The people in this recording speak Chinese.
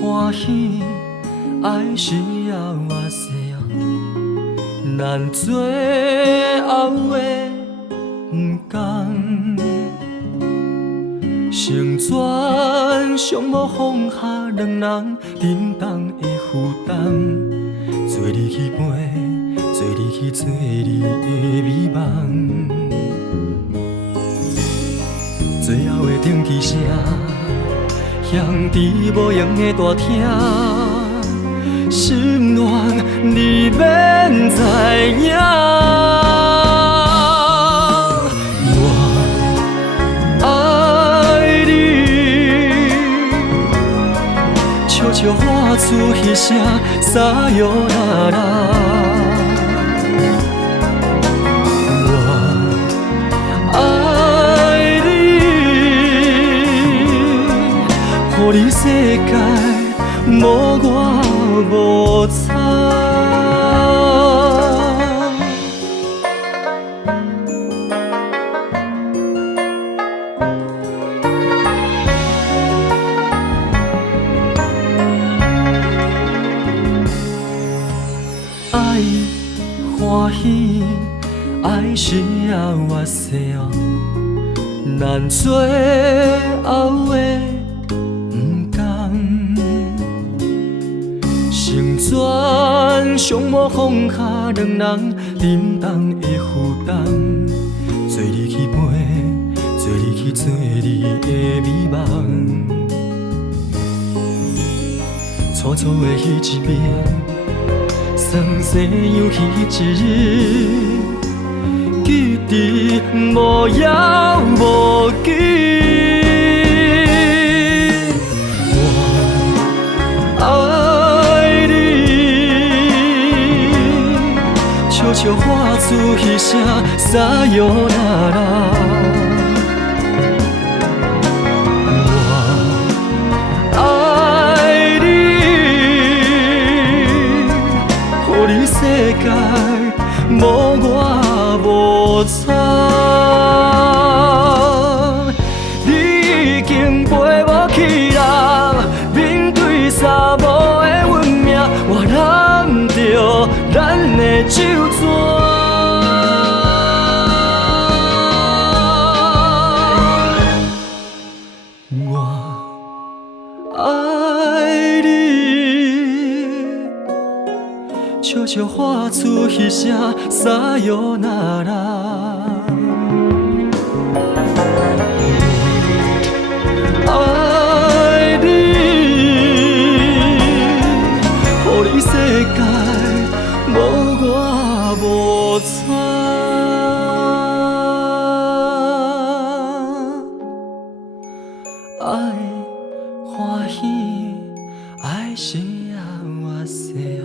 欢喜，爱是要我西哦，咱做后的不同。成全尚无放下两人沉重的负担，做你去陪，做你去做你的美梦。最后的定期声，兄弟无用的大厅，心愿你免知影。悄悄喊出彼声撒哟那拉，我爱你，予你世界无我无差。爱欢喜，爱是要我西哦，咱做后的不同。成全尚无放下两人沉重的负担，做你去陪，做你去做你的美梦。楚楚的彼一面，酸西扬起一日，记得无遥无期。我爱你，悄悄喊出彼声撒哟那拉。世界无我无差，你已经陪我去啦，面对三无的运命，我揽着咱的手纸。我爱你，悄悄喊出彼声撒哟那拉。爱你，予你世界无我无差。爱欢喜，爱是要我西哦。